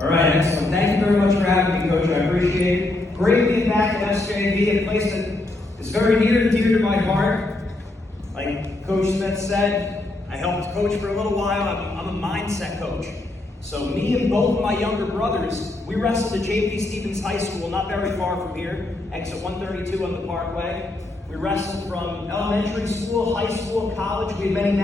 All right, excellent. Thank you very much for having me, Coach. I appreciate it. Great being back at SJV, a place that is very near and dear to my heart. Like Coach Smith said, I helped coach for a little while. I'm a mindset coach. So me and both of my younger brothers, we wrestled at J.P. Stevens High School, not very far from here, exit 132 on the Parkway. We wrestled from elementary school, high school, college. We had many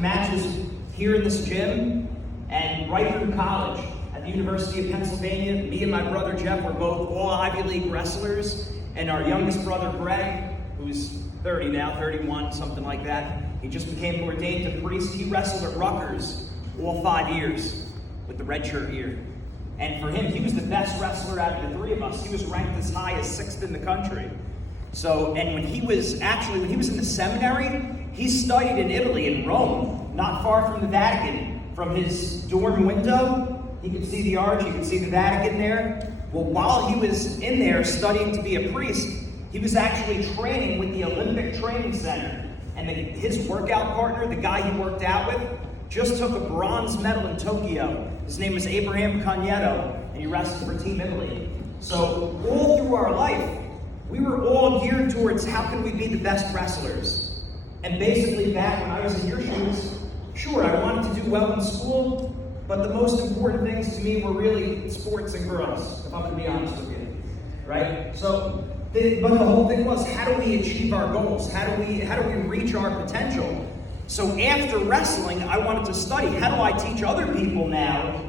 matches here in this gym, and right through college. At the University of Pennsylvania, me and my brother Jeff were both all Ivy League wrestlers, and our youngest brother Greg, who's 30 now, 31, something like that, he just became ordained a priest. He wrestled at Rutgers all 5 years with the red shirt year. And for him, he was the best wrestler out of the three of us. He was ranked as high as 6th in the country. So, and when he was in the seminary, he studied in Italy, in Rome, not far from the Vatican. From his dorm window, he could see the arch, he could see the Vatican there. Well, while he was in there studying to be a priest, he was actually training with the Olympic Training Center. And his workout partner, the guy he worked out with, just took a bronze medal in Tokyo. His name was Abraham Cogneto, and he wrestled for Team Italy. So all through our life, we were all geared towards how can we be the best wrestlers. And basically back when I was in your shoes, sure, I wanted to do well in school, but the most important things to me were really sports and girls, if I'm going to be honest with you, right? So, but the whole thing was, how do we achieve our goals? How do we reach our potential? So after wrestling, I wanted to study, how do I teach other people now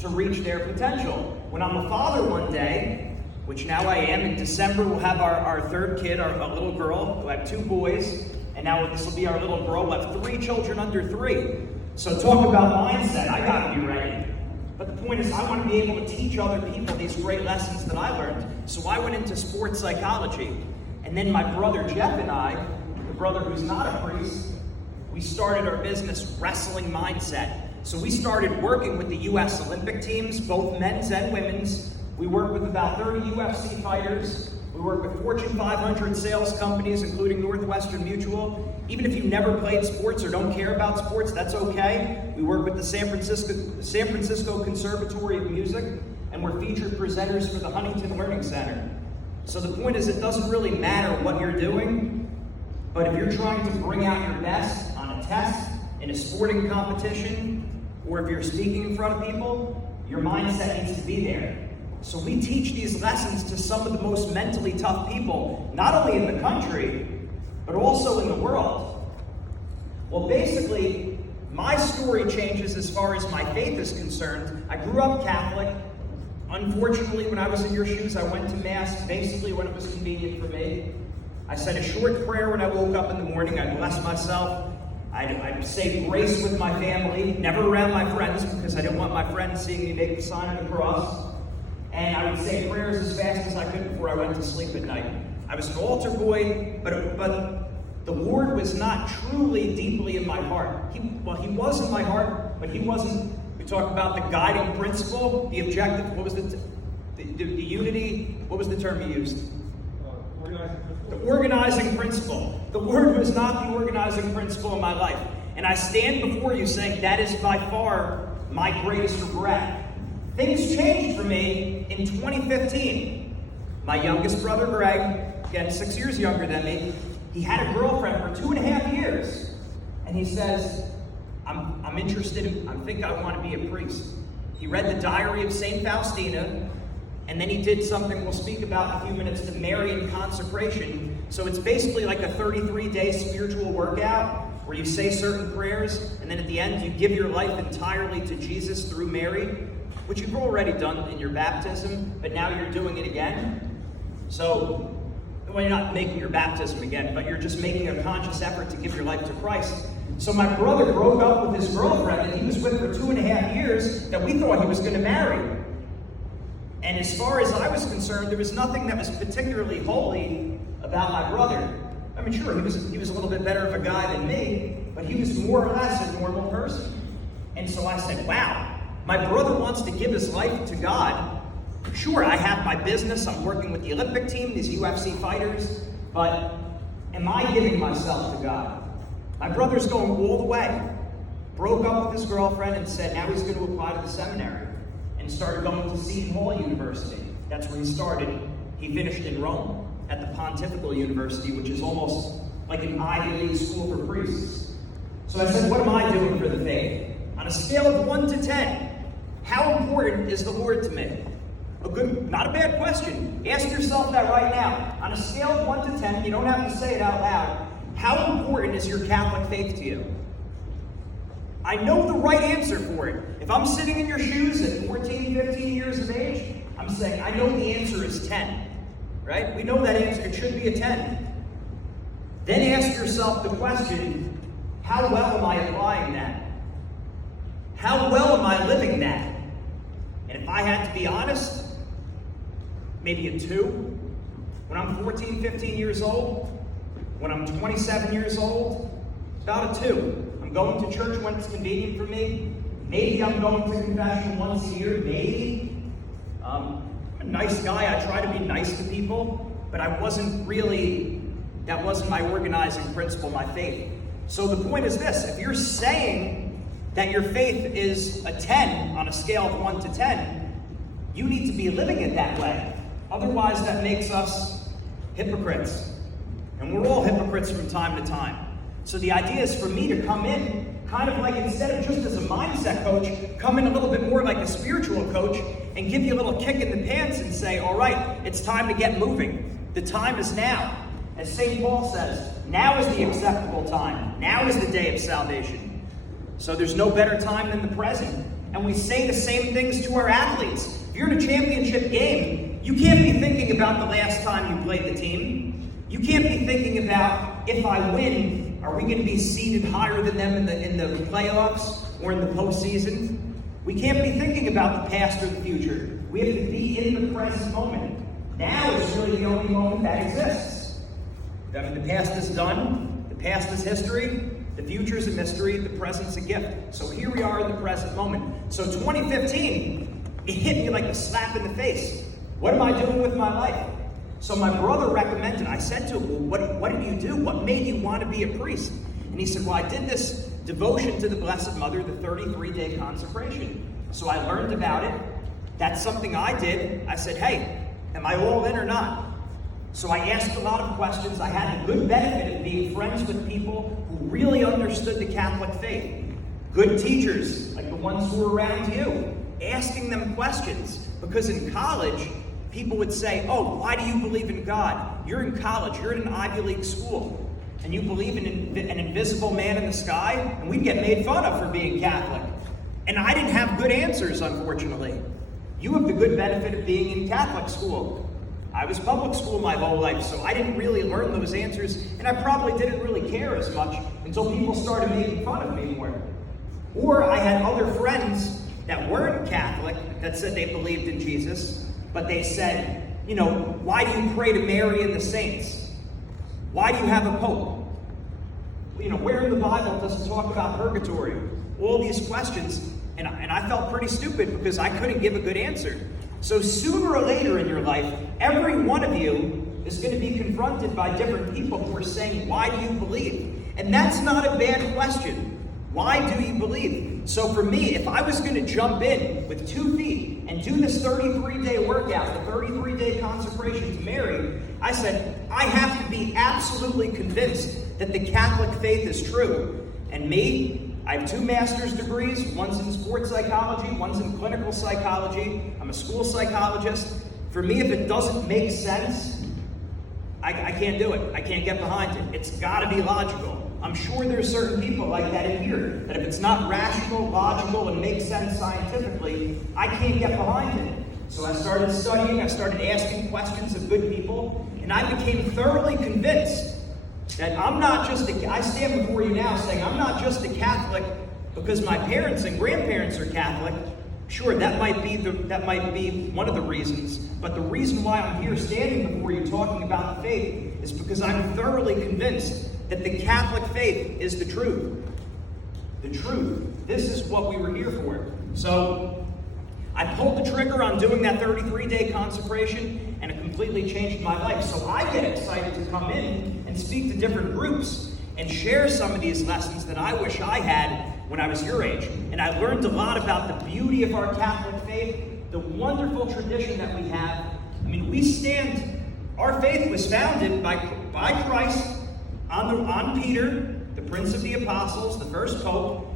to reach their potential? When I'm a father one day, which now I am, in December we'll have our third kid, our little girl. We'll have 2 boys, and now this will be our little girl. We'll have 3 children under 3. So talk about mindset, I gotta be ready. But the point is, I want to be able to teach other people these great lessons that I learned. So I went into sports psychology. And then my brother Jeff and I, the brother who's not a priest, we started our business, Wrestling Mindset. So we started working with the U.S. Olympic teams, both men's and women's. We work with about 30 UFC fighters. We work with Fortune 500 sales companies, including Northwestern Mutual. Even if you've never played sports or don't care about sports, that's okay. We work with the San Francisco Conservatory of Music, and we're featured presenters for the Huntington Learning Center. So the point is, it doesn't really matter what you're doing, but if you're trying to bring out your best on a test, in a sporting competition, or if you're speaking in front of people, your mindset needs to be there. So we teach these lessons to some of the most mentally tough people, not only in the country, but also in the world. Well, basically, my story changes as far as my faith is concerned. I grew up Catholic. Unfortunately, when I was in your shoes, I went to Mass basically when it was convenient for me. I said a short prayer when I woke up in the morning. I'd bless myself. I'd say grace with my family, never around my friends, because I didn't want my friends seeing me make the sign of the cross. And I would say prayers as fast as I could before I went to sleep at night. I was an altar boy, but the Lord was not truly deeply in my heart. He was in my heart, but he wasn't. We talk about the guiding principle, the objective. What was the unity? What was the term you used? The organizing principle. The Word was not the organizing principle in my life. And I stand before you saying that is by far my greatest regret. Things changed for me in 2015. My youngest brother, Greg, again, 6 years younger than me, he had a girlfriend for 2.5 years. And he says, I'm interested, I think I want to be a priest. He read the diary of St. Faustina, and then he did something we'll speak about in a few minutes, the Marian Consecration. So it's basically like a 33-day spiritual workout where you say certain prayers, and then at the end you give your life entirely to Jesus through Mary, which you've already done in your baptism, but now you're doing it again. So, well, you're not making your baptism again, but you're just making a conscious effort to give your life to Christ. So my brother broke up with his girlfriend that he was with for 2.5 years that we thought he was going to marry. And as far as I was concerned, there was nothing that was particularly holy about my brother. I mean, sure, he was a little bit better of a guy than me, but he was more or less a normal person. And so I said, wow. My brother wants to give his life to God. Sure, I have my business. I'm working with the Olympic team, these UFC fighters. But am I giving myself to God? My brother's going all the way. Broke up with his girlfriend and said now he's going to apply to the seminary. And started going to Seton Hall University. That's where he started. He finished in Rome at the Pontifical University, which is almost like an Ivy League school for priests. So I said, what am I doing for the faith? On a scale of 1 to 10, how important is the Lord to me? Not a bad question. Ask yourself that right now. On a scale of 1 to 10, you don't have to say it out loud. How important is your Catholic faith to you? I know the right answer for it. If I'm sitting in your shoes at 14, 15 years of age, I'm saying, I know the answer is 10. Right? We know that answer. It should be a 10. Then ask yourself the question, how well am I applying that? How well am I living that? And if I had to be honest, maybe a 2. When I'm 14, 15 years old, when I'm 27 years old, about a 2. I'm going to church when it's convenient for me. Maybe I'm going to confession once a year, maybe. I'm a nice guy. I try to be nice to people, but that wasn't my organizing principle, my faith. So the point is this: if you're saying that your faith is a 10 on a scale of 1 to 10, you need to be living it that way. Otherwise, that makes us hypocrites. And we're all hypocrites from time to time. So the idea is for me to come in, kind of like, instead of just as a mindset coach, come in a little bit more like a spiritual coach and give you a little kick in the pants and say, all right, it's time to get moving. The time is now. As St. Paul says, now is the acceptable time. Now is the day of salvation. So there's no better time than the present. And we say the same things to our athletes. If you're in a championship game, you can't be thinking about the last time you played the team. You can't be thinking about, if I win, are we going to be seated higher than them in the playoffs or in the postseason? We can't be thinking about the past or the future. We have to be in the present moment. Now is really the only moment that exists. I mean, the past is done. The past is history. The future is a mystery. The present's a gift. So here we are in the present moment. So 2015, it hit me like a slap in the face. What am I doing with my life? So my brother recommended, I said to him, well, what did you do? What made you want to be a priest? And he said, well, I did this devotion to the Blessed Mother, the 33-day consecration. So I learned about it. That's something I did. I said, hey, am I all in or not? So I asked a lot of questions. I had the good benefit of being friends with people who really understood the Catholic faith. Good teachers, like the ones who were around you, asking them questions. Because in college, people would say, oh, why do you believe in God? You're in college, you're in an Ivy League school, and you believe in an invisible man in the sky? And we'd get made fun of for being Catholic. And I didn't have good answers, unfortunately. You have the good benefit of being in Catholic school. I was public school my whole life, so I didn't really learn those answers, and I probably didn't really care as much until people started making fun of me more. Or I had other friends that weren't Catholic that said they believed in Jesus, but they said, you know, why do you pray to Mary and the saints? Why do you have a pope? You know, where in the Bible does it talk about purgatory? All these questions, and I felt pretty stupid because I couldn't give a good answer. So sooner or later in your life, every one of you is going to be confronted by different people who are saying, why do you believe? And that's not a bad question. Why do you believe? So for me, if I was going to jump in with 2 feet and do this 33-day workout, the 33-day consecration to Mary, I said, I have to be absolutely convinced that the Catholic faith is true. And me, I have 2 master's degrees. One's in sports psychology, one's in clinical psychology. I'm a school psychologist. For me, if it doesn't make sense, I can't do it. I can't get behind it. It's got to be logical. I'm sure there's certain people like that in here, that if it's not rational, logical, and makes sense scientifically, I can't get behind it. So I started studying, I started asking questions of good people, and I became thoroughly convinced that I'm not just I stand before you now saying I'm not just a Catholic because my parents and grandparents are Catholic. Sure, that might be one of the reasons, but the reason why I'm here standing before you talking about the faith is because I'm thoroughly convinced that the Catholic faith is the truth. The truth. This is what we were here for. So I pulled the trigger on doing that 33-day consecration, and it completely changed my life. So I get excited to come in and speak to different groups and share some of these lessons that I wish I had when I was your age. And I learned a lot about the beauty of our Catholic faith, the wonderful tradition that we have. I mean, our faith was founded by Christ on Peter, the Prince of the Apostles, the first Pope,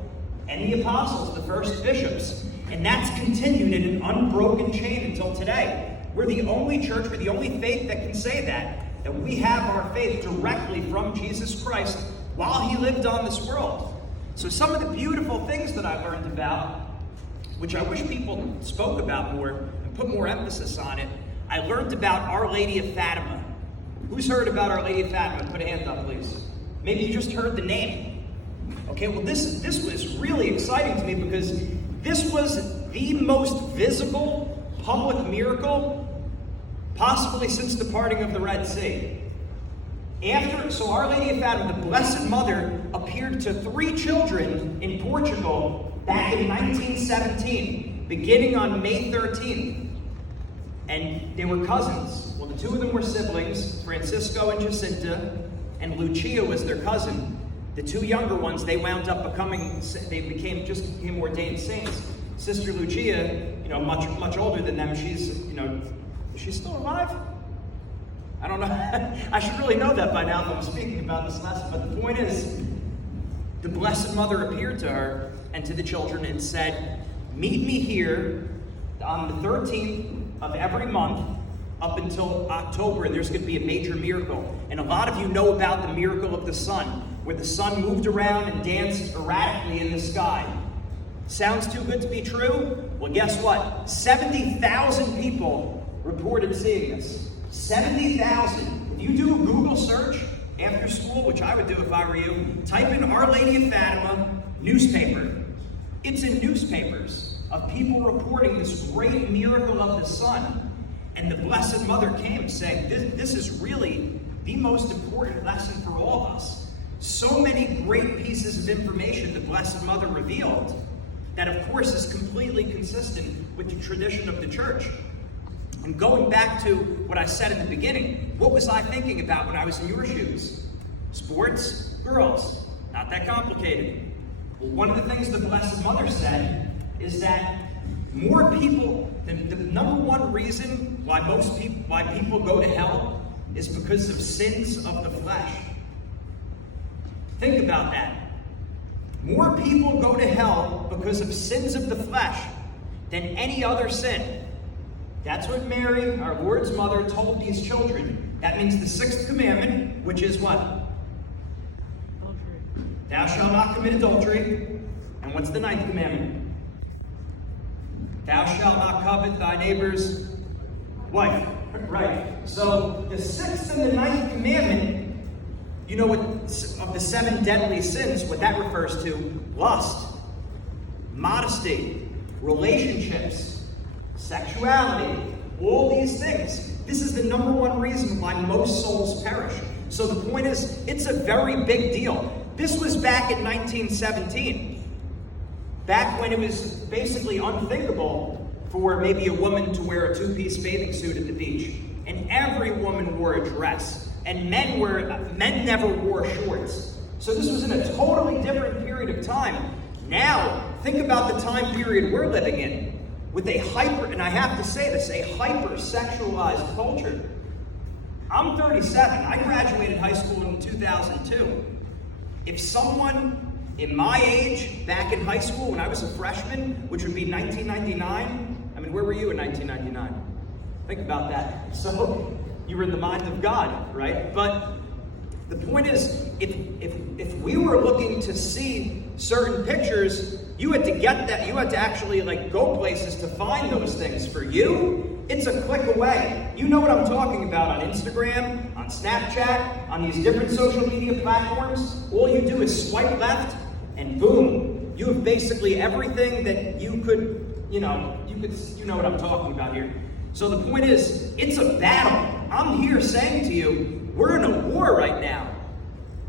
and the Apostles, the first bishops. And that's continued in an unbroken chain until today. We're the only church, we're the only faith that can say that we have our faith directly from Jesus Christ while he lived on this world. So some of the beautiful things that I learned about, which I wish people spoke about more and put more emphasis on it, I learned about Our Lady of Fatima. Who's heard about Our Lady of Fatima? Put a hand up, please. Maybe you just heard the name. Okay, well this was really exciting to me because this was the most visible public miracle possibly since the parting of the Red Sea. So Our Lady of Fatima, the Blessed Mother, appeared to 3 children in Portugal back in 1917, beginning on May 13th. And they were cousins. Well, the 2 of them were siblings, Francisco and Jacinta, and Lucia was their cousin. The 2 younger ones, they wound up became ordained saints. Sister Lucia, much older than them, she's still alive? I don't know. I should really know that by now if I'm speaking about this lesson. But the point is, the Blessed Mother appeared to her and to the children and said, meet me here on the 13th of every month up until October, and there's going to be a major miracle. And a lot of you know about the miracle of the sun, where the sun moved around and danced erratically in the sky. Sounds too good to be true? Well, guess what? 70,000 people reported seeing this. 70,000. If you do a Google search after school, which I would do if I were you, type in Our Lady of Fatima newspaper. It's in newspapers of people reporting this great miracle of the sun. And the Blessed Mother came saying, this is really the most important lesson for all of us. So many great pieces of information the Blessed Mother revealed that, of course, is completely consistent with the tradition of the church. And going back to what I said in the beginning, what was I thinking about when I was in your shoes? Sports, girls, not that complicated. Well, one of the things the Blessed Mother said is that more people, the number one reason why people go to hell is because of sins of the flesh. Think about that. More people go to hell because of sins of the flesh than any other sin. That's what Mary, our Lord's mother, told these children. That means the 6th commandment, which is what? Adultery. Thou shalt not commit adultery. And what's the 9th commandment? Thou shalt not covet thy neighbor's wife. Right. So the 6th and the 9th commandment, you know what, of the 7 deadly sins, what that refers to? Lust, modesty, relationships, sexuality, all these things. This is the number one reason why most souls perish. So the point is, it's a very big deal. This was back in 1917, back when it was basically unthinkable for maybe a woman to wear a 2-piece bathing suit at the beach. And every woman wore a dress. And men never wore shorts. So this was in a totally different period of time. Now, think about the time period we're living in, with a and I have to say this, a hyper-sexualized culture. I'm 37. I graduated high school in 2002. If someone in my age, back in high school when I was a freshman, which would be 1999, I mean, where were you in 1999? Think about that. So, you were in the mind of God, right? But the point is, if we were looking to see certain pictures, you had to get that, you had to actually go places to find those things. For you, it's a click away. You know what I'm talking about on Instagram, on Snapchat, on these different social media platforms. All you do is swipe left and boom, you have basically everything that you could, you know what I'm talking about here. So the point is, it's a battle. I'm here saying to you, we're in a war right now.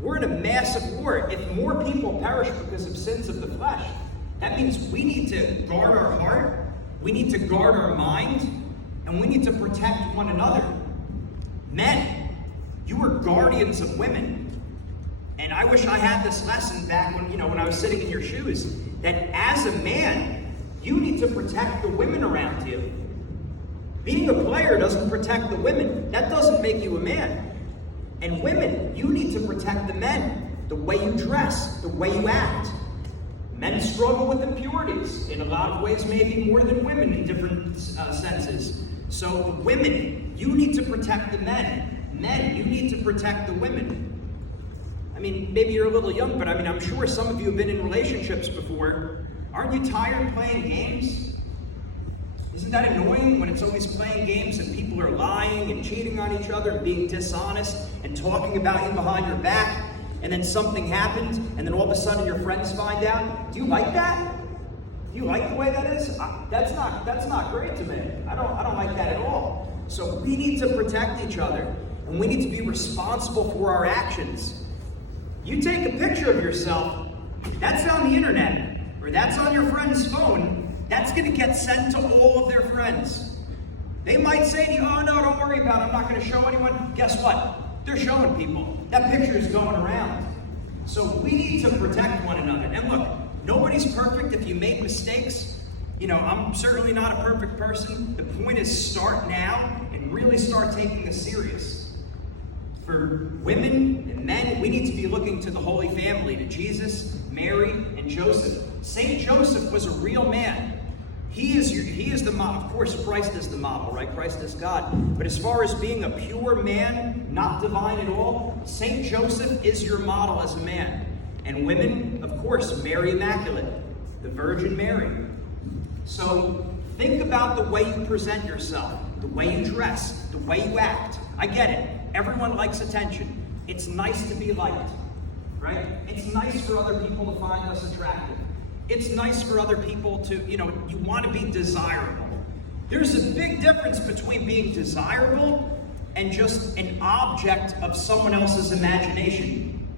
We're in a massive war. If more people perish because of sins of the flesh, that means we need to guard our heart, we need to guard our mind, and we need to protect one another. Men, you are guardians of women. And I wish I had this lesson back when I was sitting in your shoes, that as a man, you need to protect the women around you. Being a player doesn't protect the women. That doesn't make you a man. And women, you need to protect the men. The way you dress, the way you act. Men struggle with impurities in a lot of ways, maybe more than women in different senses. So the women, you need to protect the men. Men, you need to protect the women. I mean, maybe you're a little young, but I'm sure some of you have been in relationships before. Aren't you tired of playing games? Isn't that annoying when it's always playing games and people are lying and cheating on each other and being dishonest and talking about you behind your back, and then something happens and then all of a sudden your friends find out? Do you like that? Do you like the way that is? That's not great to me. I don't like that at all. So we need to protect each other, and we need to be responsible for our actions. You take a picture of yourself, that's on the internet, or that's on your friend's phone, that's going to get sent to all of their friends. They might say to you, oh no, don't worry about it, I'm not going to show anyone. Guess what? They're showing people. That picture is going around. So we need to protect one another. And look, nobody's perfect. If you make mistakes, I'm certainly not a perfect person. The point is, start now and really start taking this serious. For women and men, we need to be looking to the Holy Family, to Jesus, Mary, and Joseph. Saint Joseph was a real man. He is the model. Of course, Christ is the model, right? Christ is God. But as far as being a pure man, not divine at all, Saint Joseph is your model as a man. And women, of course, Mary Immaculate, the Virgin Mary. So think about the way you present yourself, the way you dress, the way you act. I get it. Everyone likes attention. It's nice to be liked, right? It's nice for other people to find us attractive. It's nice for other people to, you want to be desirable. There's a big difference between being desirable and just an object of someone else's imagination.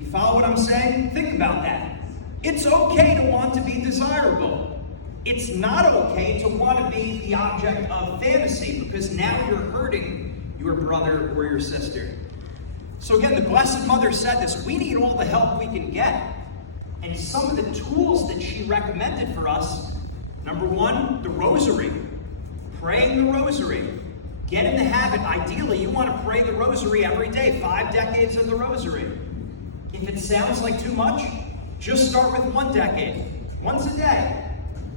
You follow what I'm saying? Think about that. It's okay to want to be desirable. It's not okay to want to be the object of fantasy, because now you're hurting your brother or your sister. So again, the Blessed Mother said this, we need all the help we can get. And some of the tools that she recommended for us, number one, the rosary. Praying the rosary. Get in the habit. Ideally, you want to pray the rosary every day, 5 decades of the rosary. If it sounds like too much, just start with 1 decade. Once a day.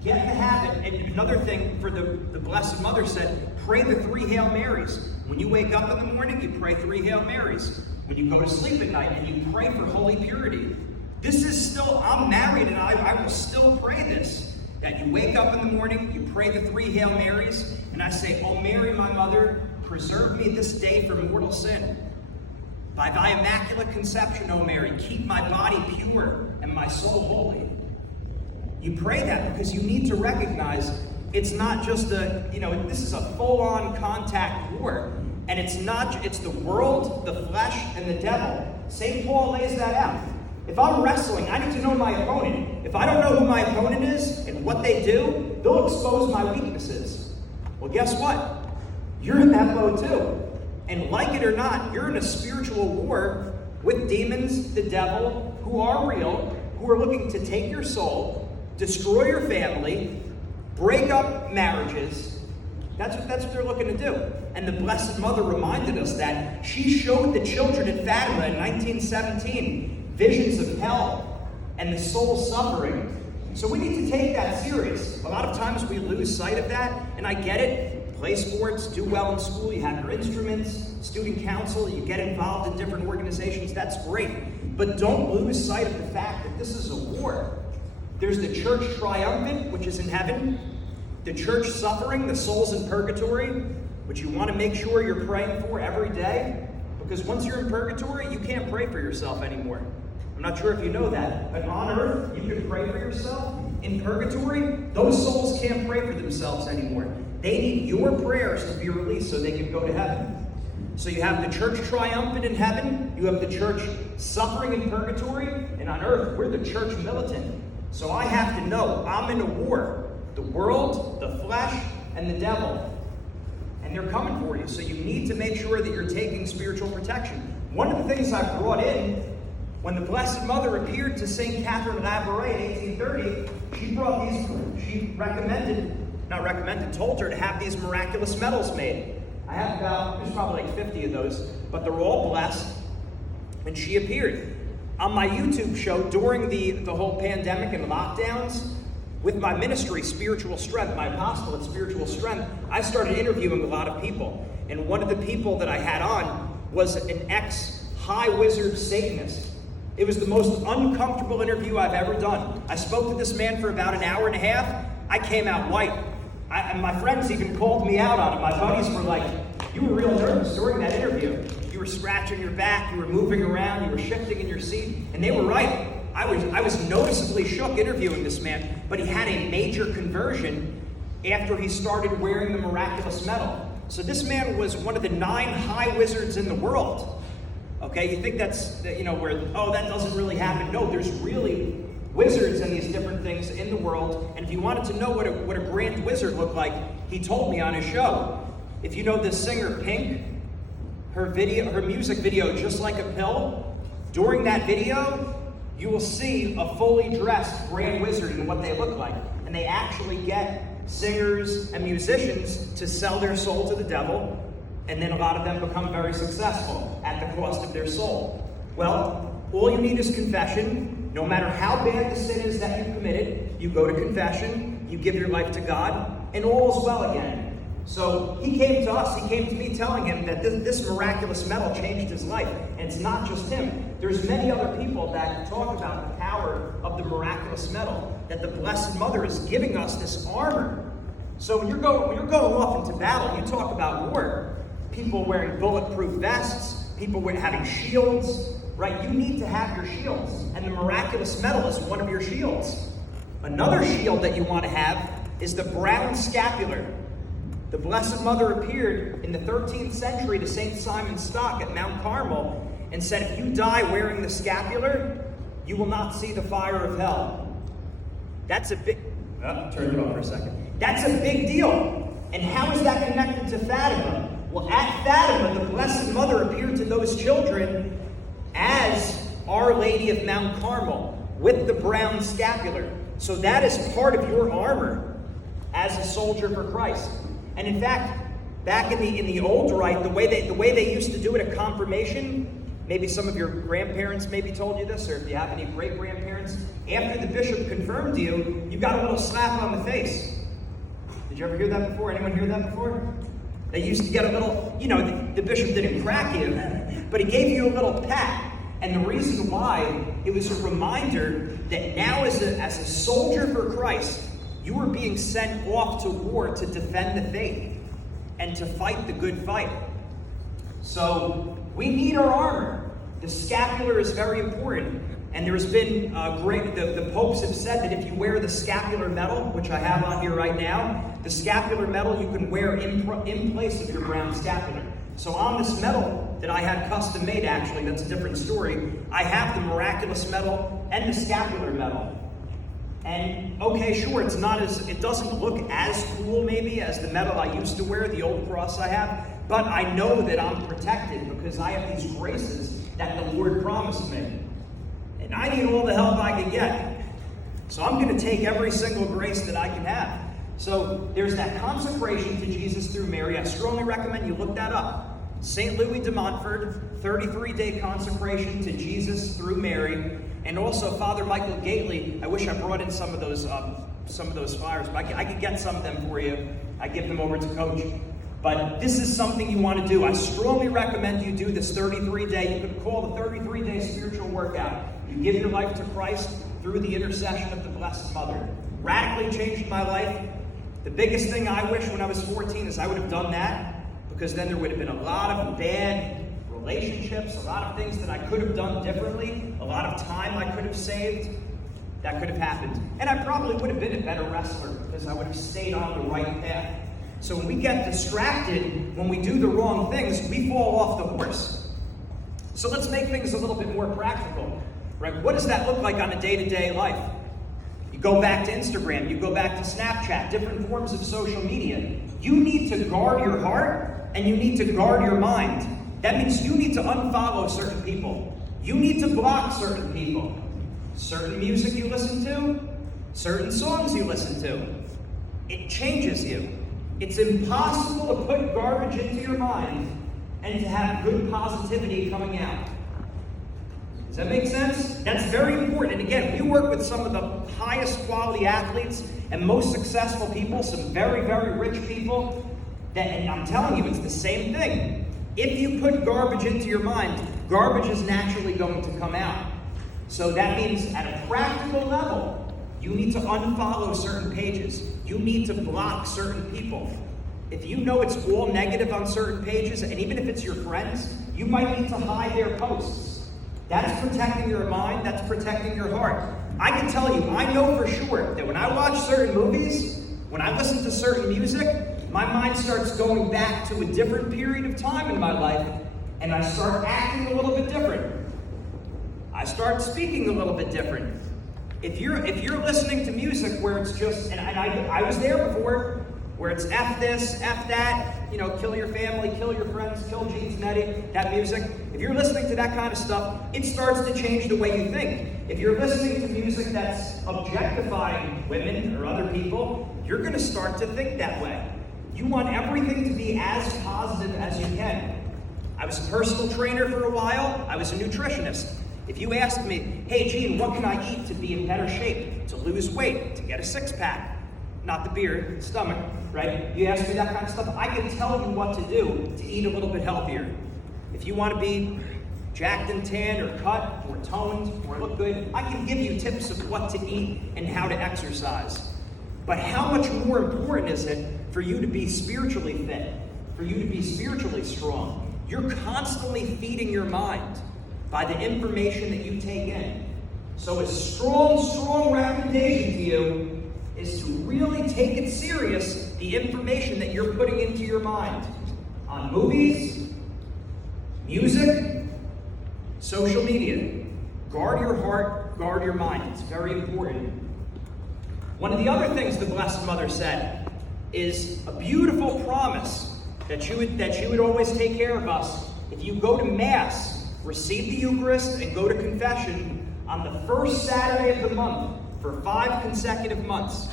Get in the habit. And another thing for the Blessed Mother said, pray the 3 Hail Marys. When you wake up in the morning, you pray 3 Hail Marys. When you go to sleep at night, and you pray for holy purity. This is still, I'm married and I will still pray this. That you wake up in the morning, you pray the 3 Hail Marys, and I say, O Mary, my mother, preserve me this day from mortal sin. By thy immaculate conception, O Mary, keep my body pure and my soul holy. You pray that because you need to recognize it's not just this is a full-on contact war. And it's the world, the flesh, and the devil. St. Paul lays that out. If I'm wrestling, I need to know my opponent. If I don't know who my opponent is and what they do, they'll expose my weaknesses. Well, guess what? You're in that boat too. And like it or not, you're in a spiritual war with demons, the devil, who are real, who are looking to take your soul, destroy your family, break up marriages. That's what they're looking to do. And the Blessed Mother reminded us that. She showed the children in Fatima in 1917 visions of hell and the soul suffering. So we need to take that serious. A lot of times we lose sight of that, and I get it. Play sports, do well in school, you have your instruments, student council, you get involved in different organizations, that's great. But don't lose sight of the fact that this is a war. There's the church triumphant, which is in heaven, the church suffering, the souls in purgatory, which you want to make sure you're praying for every day, because once you're in purgatory, you can't pray for yourself anymore. I'm not sure if you know that, but on earth, you can pray for yourself. In purgatory, those souls can't pray for themselves anymore. They need your prayers to be released so they can go to heaven. So you have the church triumphant in heaven, you have the church suffering in purgatory, and on earth, we're the church militant. So I have to know I'm in a war. The world, the flesh, and the devil. And they're coming for you. So you need to make sure that you're taking spiritual protection. One of the things I brought in When the Blessed Mother appeared to St. Catherine Labouré in 1830, told her to have these miraculous medals made. I have there's probably like 50 of those, but they're all blessed. And she appeared on my YouTube show during the whole pandemic and lockdowns. With my ministry, Spiritual Strength, my apostolate, Spiritual Strength, I started interviewing a lot of people. And one of the people that I had on was an ex-high wizard Satanist. It was the most uncomfortable interview I've ever done. I spoke to this man for about an hour and a half. I came out white. And my friends even called me out on it. My buddies were like, you were real nervous during that interview. You were scratching your back, you were moving around, you were shifting in your seat. And they were right. I was noticeably shook interviewing this man, but he had a major conversion after he started wearing the miraculous medal. So this man was one of the 9 high wizards in the world. Okay, you think that's, where, oh, that doesn't really happen. No, there's really wizards and these different things in the world. And if you wanted to know what a grand wizard looked like, he told me on his show. If you know the singer Pink, her music video, Just Like a Pill, during that video, you will see a fully dressed grand wizard and what they look like. And they actually get singers and musicians to sell their soul to the devil, and then a lot of them become very successful at the cost of their soul. Well, all you need is confession. No matter how bad the sin is that you've committed, you go to confession, you give your life to God, and all is well again. So he came to us, he came to me telling him that this miraculous medal changed his life. And it's not just him. There's many other people that talk about the power of the miraculous medal, that the Blessed Mother is giving us this armor. So when you're going off into battle, you talk about war. People wearing bulletproof vests, people having shields, right? You need to have your shields. And the miraculous medal is one of your shields. Another shield that you want to have is the brown scapular. The Blessed Mother appeared in the 13th century to St. Simon Stock at Mount Carmel and said, if you die wearing the scapular, you will not see the fire of hell. That's a big... turn it off for a second. That's a big deal. And how is that connected to Fatima? Well, at Fatima, the Blessed Mother appeared to those children as Our Lady of Mount Carmel with the brown scapular. So that is part of your armor as a soldier for Christ. And in fact, back in the old rite, the way they used to do it at confirmation, maybe some of your grandparents maybe told you this, or if you have any great-grandparents, after the bishop confirmed you got a little slap on the face. Did you ever hear that before? Anyone hear that before? They used to get a little, the bishop didn't crack you, but he gave you a little pat. And the reason why, it was a reminder that now as a soldier for Christ, you are being sent off to war to defend the faith and to fight the good fight. So we need our armor. The scapular is very important. And there's been the popes have said that if you wear the scapular medal, which I have on here right now, the scapular medal you can wear in place of your brown scapular. So on this medal that I had custom made, actually, that's a different story, I have the miraculous medal and the scapular medal. And okay, sure, it doesn't look as cool maybe as the medal I used to wear, the old cross I have, but I know that I'm protected because I have these graces that the Lord promised me. And I need all the help I can get. So I'm going to take every single grace that I can have. So there's that consecration to Jesus through Mary. I strongly recommend you look that up. St. Louis de Montfort, 33-day consecration to Jesus through Mary. And also Father Michael Gately. I wish I brought in some of those flyers, but I could get some of them for you. I give them over to Coach. But this is something you want to do. I strongly recommend you do this 33-day. You could call the 33-day spiritual workout. You give your life to Christ through the intercession of the Blessed Mother. Radically changed my life. The biggest thing I wish when I was 14 is I would have done that, because then there would have been a lot of bad relationships, a lot of things that I could have done differently, a lot of time I could have saved. That could have happened. And I probably would have been a better wrestler because I would have stayed on the right path. So when we get distracted, when we do the wrong things, we fall off the horse. So let's make things a little bit more practical, right? What does that look like on a day-to-day life? You go back to Instagram, you go back to Snapchat, different forms of social media. You need to guard your heart and you need to guard your mind. That means you need to unfollow certain people. You need to block certain people. Certain music you listen to, certain songs you listen to. It changes you. It's impossible to put garbage into your mind and to have good positivity coming out. Does that make sense? That's very important. And again, we work with some of the highest quality athletes and most successful people, some very, very rich people. And I'm telling you, it's the same thing. If you put garbage into your mind, garbage is naturally going to come out. So that means at a practical level, you need to unfollow certain pages. You need to block certain people. If you know it's all negative on certain pages, and even if it's your friends, you might need to hide their posts. That's protecting your mind, that's protecting your heart. I can tell you, I know for sure that when I watch certain movies, when I listen to certain music, my mind starts going back to a different period of time in my life, and I start acting a little bit different. I start speaking a little bit different. If you're listening to music where it's just, and I was there before, where it's F this, F that, kill your family, kill your friends, kill Jeans and Eddie, that music. If you're listening to that kind of stuff, it starts to change the way you think. If you're listening to music that's objectifying women or other people, you're going to start to think that way. You want everything to be as positive as you can. I was a personal trainer for a while. I was a nutritionist. If you asked me, hey Gene, what can I eat to be in better shape, to lose weight, to get a six-pack? Not the beard, the stomach, right? You ask me that kind of stuff, I can tell you what to do to eat a little bit healthier. If you want to be jacked and tan or cut or toned or look good, I can give you tips of what to eat and how to exercise. But how much more important is it for you to be spiritually fit, for you to be spiritually strong? You're constantly feeding your mind by the information that you take in. So a strong recommendation to you is to really take it serious, the information that you're putting into your mind on movies, music, social media. Guard your heart, guard your mind. It's very important. One of the other things the Blessed Mother said is a beautiful promise that you would always take care of us. If you go to Mass, receive the Eucharist, and go to confession on the first Saturday of the month for 5 consecutive months.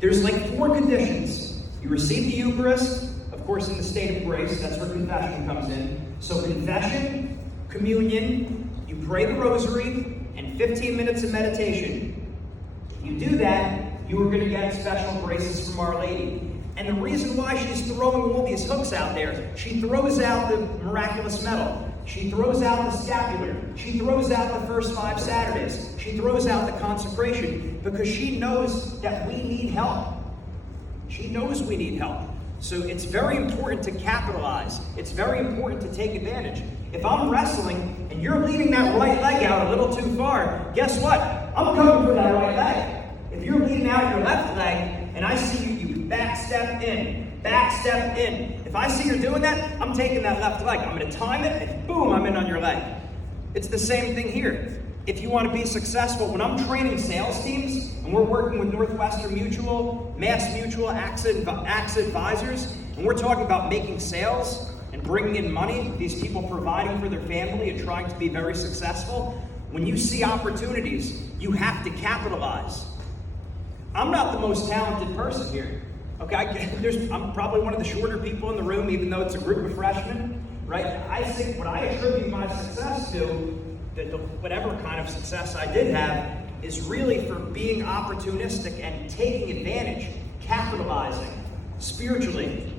There's like 4 conditions. You receive the Eucharist, of course in the state of grace, that's where confession comes in. So confession, communion, you pray the rosary, and 15 minutes of meditation. If you do that, you are going to get special graces from Our Lady. And the reason why she's throwing all these hooks out there, she throws out the miraculous medal. She throws out the scapular. She throws out the first 5 Saturdays. She throws out the consecration because she knows that we need help. She knows we need help. So it's very important to capitalize. It's very important to take advantage. If I'm wrestling and you're leading that right leg out a little too far, guess what? I'm coming for that right leg. If you're leading out your left leg and I see you back step in, if I see you're doing that, I'm taking that left leg. I'm going to time it, and boom, I'm in on your leg. It's the same thing here. If you want to be successful, when I'm training sales teams, and we're working with Northwestern Mutual, Mass Mutual, AXA Advisors, and we're talking about making sales and bringing in money, these people providing for their family and trying to be very successful, when you see opportunities, you have to capitalize. I'm not the most talented person here. Okay, I'm probably one of the shorter people in the room, even though it's a group of freshmen, right? I think what I attribute my success to, whatever kind of success I did have, is really for being opportunistic and taking advantage, capitalizing, spiritually,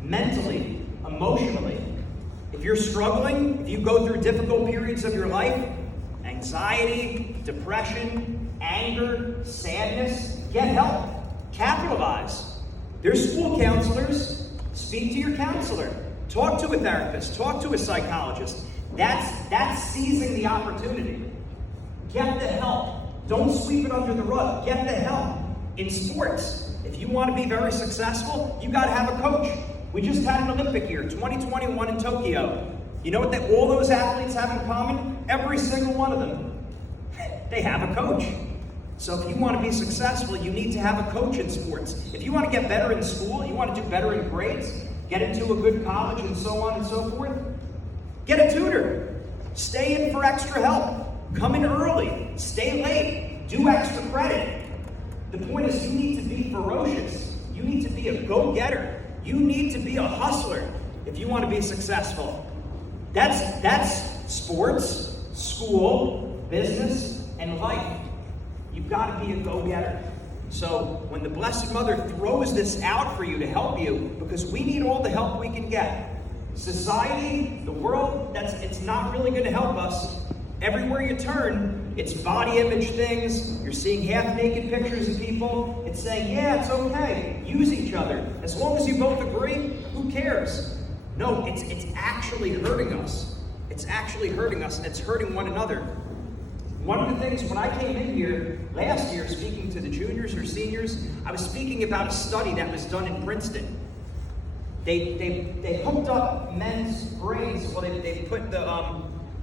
mentally, emotionally. If you're struggling, if you go through difficult periods of your life, anxiety, depression, anger, sadness, get help, capitalize. There's school counselors. Speak to your counselor. Talk to a therapist. Talk to a psychologist. That's seizing the opportunity. Get the help. Don't sweep it under the rug. Get the help. In sports, if you want to be very successful, you got to have a coach. We just had an Olympic year, 2021 in Tokyo. You know what all those athletes have in common? Every single one of them. They have a coach. So if you want to be successful, you need to have a coach in sports. If you want to get better in school, you want to do better in grades, get into a good college and so on and so forth, get a tutor. Stay in for extra help. Come in early. Stay late. Do extra credit. The point is, you need to be ferocious. You need to be a go-getter. You need to be a hustler if you want to be successful. That's sports, school, business, and life. You've got to be a go-getter. So when the Blessed Mother throws this out for you to help you, because we need all the help we can get. Society, the world, it's not really going to help us. Everywhere you turn, it's body image things. You're seeing half-naked pictures of people. It's saying, yeah, it's okay. Use each other. As long as you both agree, who cares? No, it's actually hurting us. It's actually hurting us, and it's hurting one another. One of the things, when I came in here last year speaking to the juniors or seniors, I was speaking about a study that was done in Princeton. They hooked up men's brains. Well, they put the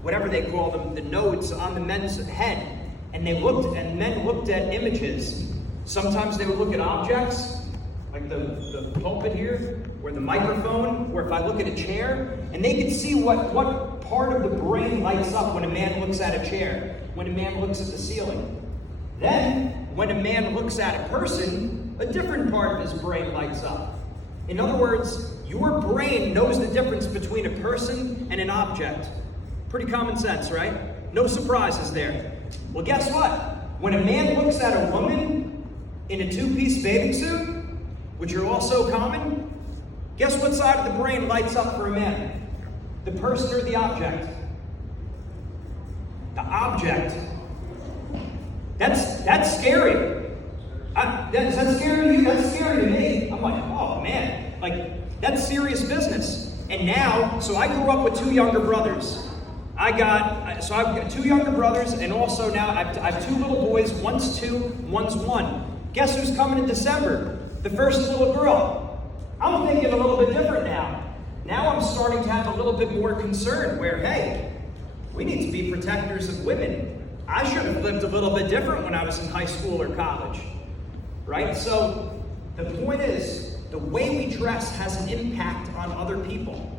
whatever they call them, the nodes on the men's head, and men looked at images. Sometimes they would look at objects, like the pulpit here, or the microphone, or if I look at a chair, and they could see what part of the brain lights up when a man looks at a chair, when a man looks at the ceiling. Then, when a man looks at a person, a different part of his brain lights up. In other words, your brain knows the difference between a person and an object. Pretty common sense, right? No surprises there. Well, guess what? When a man looks at a woman in a two-piece bathing suit, which are also common, guess what side of the brain lights up for a man? The person or the object? The object. That's scary. Is that scary to you? That's scary to me. I'm like, oh man, like that's serious business. And now, so I grew up with two younger brothers. I've got two younger brothers, and also now I have two little boys. One's 2, one's 1. Guess who's coming in December? The first little girl. I'm thinking a little bit different now. Now I'm starting to have a little bit more concern where, hey, we need to be protectors of women. I should have lived a little bit different when I was in high school or college, right? So the point is, the way we dress has an impact on other people,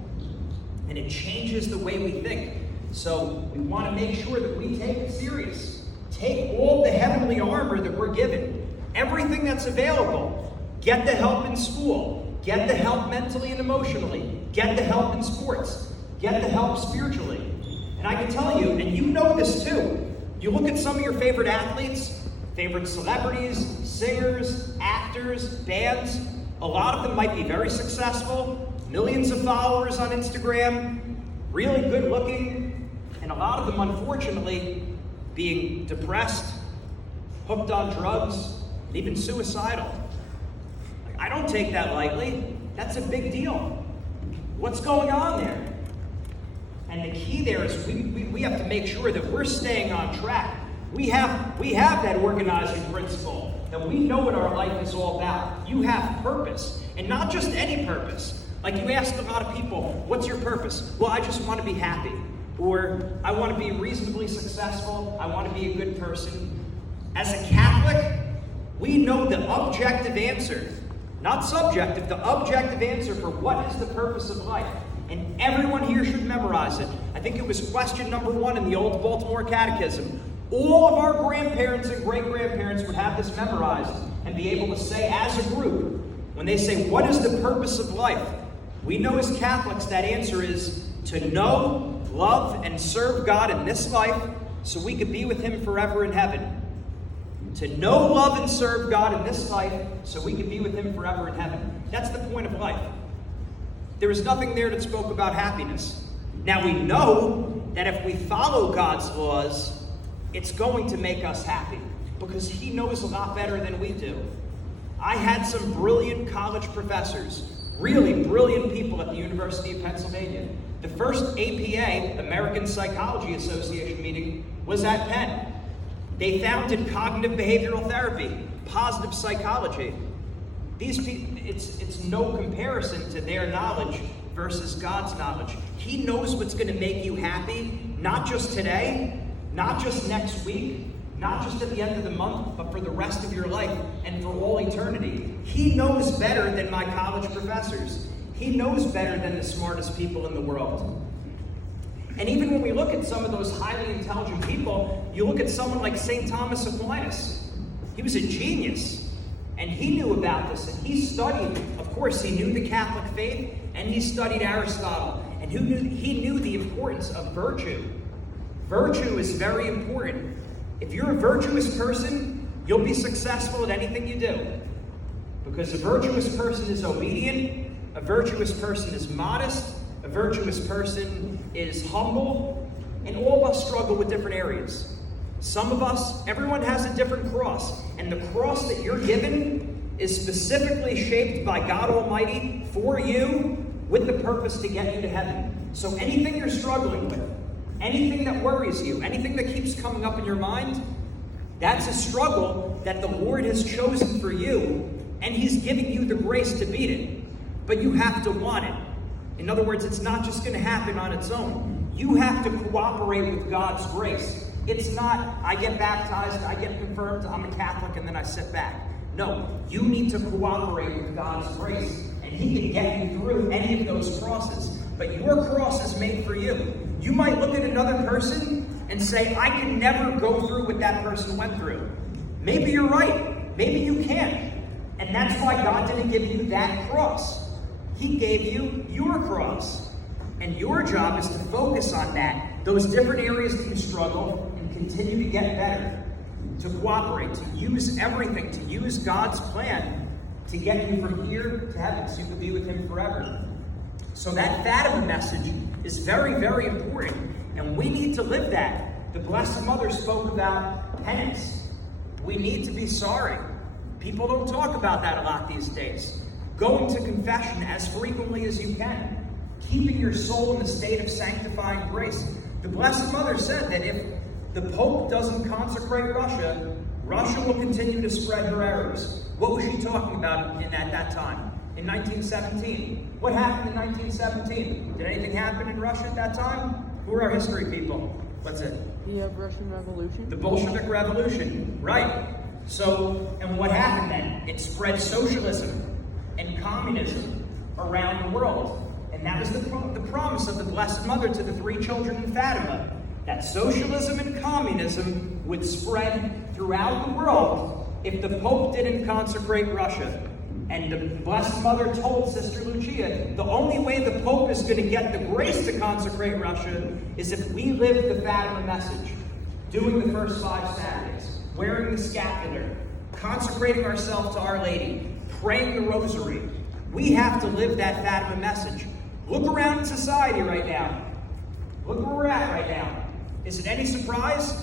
and it changes the way we think. So we want to make sure that we take it serious. Take all the heavenly armor that we're given, everything that's available. Get the help in school. Get the help mentally and emotionally. Get the help in sports. Get the help spiritually. And I can tell you, and you know this too, you look at some of your favorite athletes, favorite celebrities, singers, actors, bands. A lot of them might be very successful, millions of followers on Instagram, really good looking, and a lot of them, unfortunately, being depressed, hooked on drugs, and even suicidal. I don't take that lightly. That's a big deal. What's going on there? And the key there is we have to make sure that we're staying on track. We have that organizing principle, that we know what our life is all about. You have purpose, and not just any purpose. Like you ask a lot of people, what's your purpose? Well, I just want to be happy. Or I want to be reasonably successful. I want to be a good person. As a Catholic, we know the objective answer, not subjective, the objective answer for what is the purpose of life. And everyone here should memorize it. I think it was question number 1 in the old Baltimore Catechism. All of our grandparents and great-grandparents would have this memorized and be able to say as a group, when they say, what is the purpose of life? We know as Catholics that answer is to know, love, and serve God in this life so we could be with Him forever in heaven. To know, love, and serve God in this life so we could be with Him forever in heaven. That's the point of life. There is nothing there that spoke about happiness. Now we know that if we follow God's laws, it's going to make us happy because He knows a lot better than we do. I had some brilliant college professors, really brilliant people at the University of Pennsylvania. The first APA, American Psychology Association meeting, was at Penn. They founded cognitive behavioral therapy, positive psychology. These people, it's no comparison to their knowledge versus God's knowledge. He knows what's going to make you happy, not just today, not just next week, not just at the end of the month, but for the rest of your life and for all eternity. He knows better than my college professors. He knows better than the smartest people in the world. And even when we look at some of those highly intelligent people, you look at someone like St. Thomas Aquinas. He was a genius, and he knew about this, and he studied. Of course, he knew the Catholic faith, and he studied Aristotle, and he knew the importance of virtue. Virtue is very important. If you're a virtuous person, you'll be successful at anything you do. Because a virtuous person is obedient, a virtuous person is modest, a virtuous person is humble, and all of us struggle with different areas. Some of us, everyone has a different cross, and the cross that you're given is specifically shaped by God Almighty for you with the purpose to get you to heaven. So anything you're struggling with, anything that worries you, anything that keeps coming up in your mind, that's a struggle that the Lord has chosen for you, and He's giving you the grace to beat it. But you have to want it. In other words, it's not just going to happen on its own. You have to cooperate with God's grace. It's not, I get baptized, I get confirmed, I'm a Catholic, and then I sit back. No, you need to cooperate with God's grace, and He can get you through any of those crosses. But your cross is made for you. You might look at another person and say, I can never go through what that person went through. Maybe you're right. Maybe you can't. And that's why God didn't give you that cross. He gave you your cross. And your job is to focus on that, those different areas that you struggle, and continue to get better, to cooperate, to use everything, to use God's plan to get you from here to heaven so you can be with Him forever. So that Fatima message is very, very important, and we need to live that. The Blessed Mother spoke about penance. We need to be sorry. People don't talk about that a lot these days. Going to confession as frequently as you can. Keeping your soul in the state of sanctifying grace. The Blessed Mother said that if the Pope doesn't consecrate Russia, Russia will continue to spread her errors. What was she talking about at that time? In 1917. What happened in 1917? Did anything happen in Russia at that time? Who are our history people? What's it? The Russian Revolution. The Bolshevik Revolution. Right. So, and what happened then? It spread socialism and communism around the world. And that was the promise of the Blessed Mother to the three children in Fatima, that socialism and communism would spread throughout the world if the Pope didn't consecrate Russia. And the Blessed Mother told Sister Lucia, the only way the Pope is going to get the grace to consecrate Russia is if we live the Fatima message, doing the first 5 Saturdays, wearing the scapular, consecrating ourselves to Our Lady, praying the rosary. We have to live that Fatima message. Look around in society right now. Look where we're at right now. Is it any surprise?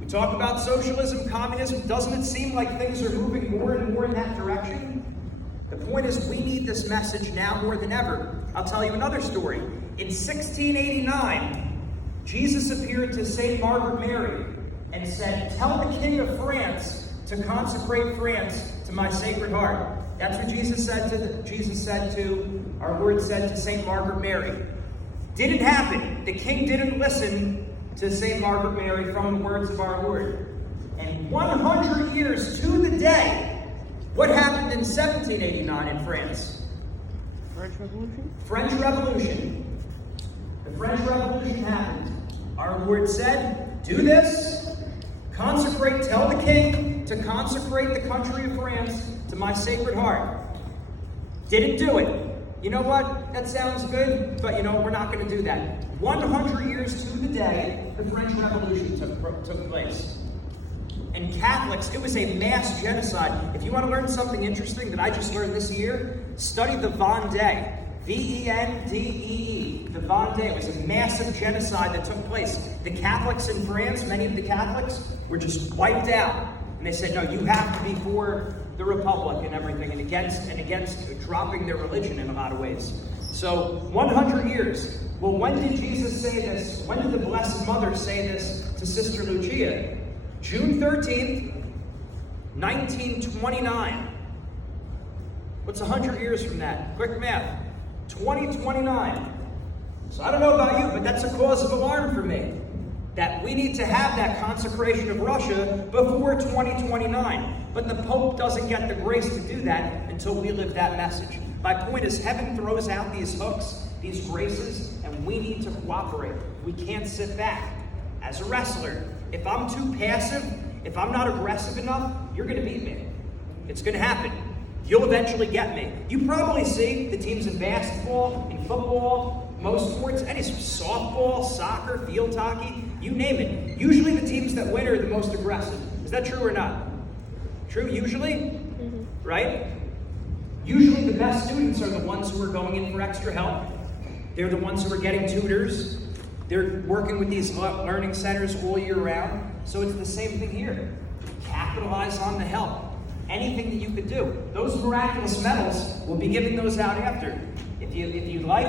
We talk about socialism, communism. Doesn't it seem like things are moving more and more in that direction? The point is, we need this message now more than ever. I'll tell you another story. In 1689, Jesus appeared to St. Margaret Mary and said, tell the King of France to consecrate France to my Sacred Heart. That's what Jesus said to, our Lord said to St. Margaret Mary. Didn't happen. The king didn't listen to St. Margaret Mary from the words of our Lord. And 100 years to the day, what happened in 1789 in France? French Revolution? French Revolution. The French Revolution happened. Our Lord said, do this, consecrate, tell the king to consecrate the country of France to my Sacred Heart. Didn't do it. You know what? That sounds good, but we're not going to do that. 100 years to the day, the French Revolution took place. And Catholics, it was a mass genocide. If you want to learn something interesting that I just learned this year, study the Vendée. V-E-N-D-E-E. The Vendée. It was a massive genocide that took place. The Catholics in France, many of the Catholics, were just wiped out. And they said, no, you have to be for the Republic and everything, and against dropping their religion in a lot of ways. So, 100 years. Well, when did Jesus say this? When did the Blessed Mother say this to Sister Lucia? June 13th, 1929. What's 100 years from that? Quick math. 2029. So I don't know about you, but that's a cause of alarm for me. That we need to have that consecration of Russia before 2029. But the Pope doesn't get the grace to do that until we live that message. My point is, heaven throws out these hooks these graces, and we need to cooperate. We can't sit back. As a wrestler, if I'm too passive, if I'm not aggressive enough, you're going to beat me. It's going to happen. You'll eventually get me. You probably see the teams in basketball, in football, most sports, any softball, soccer, field hockey, you name it. Usually the teams that win are the most aggressive. Is that true or not? True, usually? Mm-hmm. Right? Usually the best students are the ones who are going in for extra help. They're the ones who are getting tutors. They're working with these learning centers all year round. So it's the same thing here. Capitalize on the help. Anything that you could do. Those miraculous medals, we'll be giving those out after. If you'd like,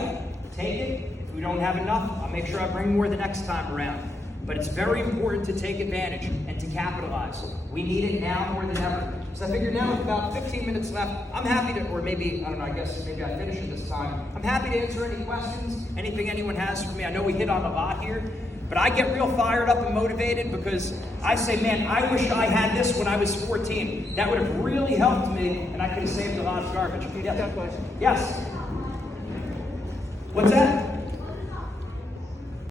take it. If we don't have enough, I'll make sure I bring more the next time around. But it's very important to take advantage and to capitalize. We need it now more than ever. So I figure now with about 15 minutes left, I'm happy to, or maybe, I don't know, I guess maybe I finish it this time. I'm happy to answer any questions, anything anyone has for me. I know we hit on a lot here, but I get real fired up and motivated because I say, man, I wish I had this when I was 14. That would have really helped me, and I could have saved a lot of garbage. Yes? Yes. What's that?